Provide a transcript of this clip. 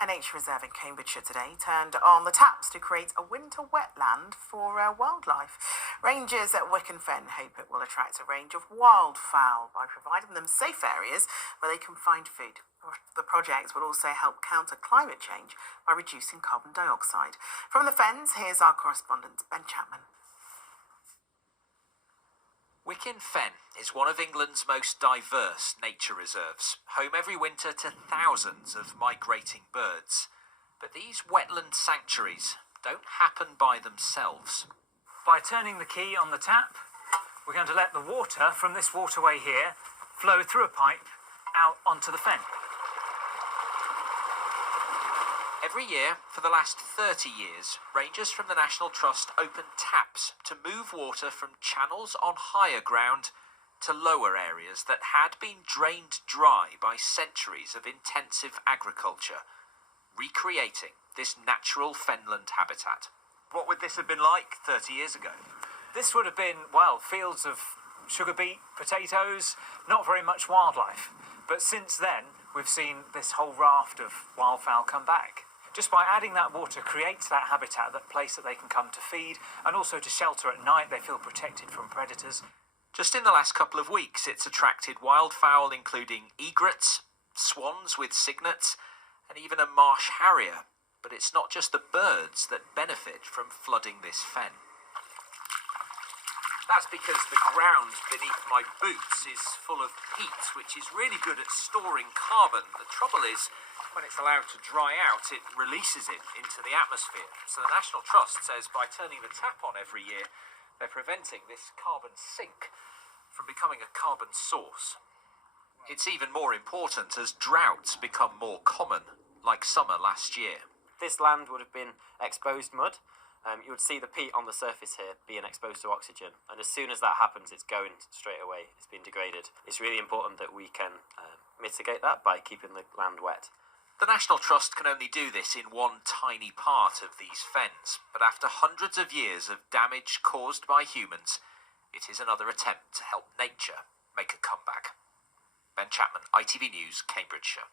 A nature reserve in Cambridgeshire today turned on the taps to create a winter wetland for wildlife. Rangers at Wicken Fen hope it will attract a range of wildfowl by providing them safe areas where they can find food. The project will also help counter climate change by reducing carbon dioxide. From the Fens, here's our correspondent, Ben Chapman. Wicken Fen is one of England's most diverse nature reserves, home every winter to thousands of migrating birds. But these wetland sanctuaries don't happen by themselves. By turning the key on the tap, we're going to let the water from this waterway here flow through a pipe out onto the fen. Every year, for the last 30 years, rangers from the National Trust open taps to move water from channels on higher ground to lower areas that had been drained dry by centuries of intensive agriculture, recreating this natural fenland habitat. What would this have been like 30 years ago? This would have been, fields of sugar beet, potatoes, not very much wildlife. But since then, we've seen this whole raft of wildfowl come back. Just by adding that water creates that habitat, that place that they can come to feed and also to shelter at night. They feel protected from predators. Just in the last couple of weeks, it's attracted wildfowl including egrets, swans with cygnets, and even a marsh harrier. But it's not just the birds that benefit from flooding this fen. That's because the ground beneath my boots is full of peat, which is really good at storing carbon. The trouble is, when it's allowed to dry out, it releases it into the atmosphere. So the National Trust says by turning the tap on every year, they're preventing this carbon sink from becoming a carbon source. It's even more important as droughts become more common, like summer last year. This land would have been exposed mud. You would see the peat on the surface here being exposed to oxygen, and as soon as that happens, it's going straight away. It's been degraded. It's really important that we can mitigate that by keeping the land wet. The National Trust can only do this in one tiny part of these fens, but after hundreds of years of damage caused by humans, it is another attempt to help nature make a comeback. Ben Chapman, ITV News, Cambridgeshire.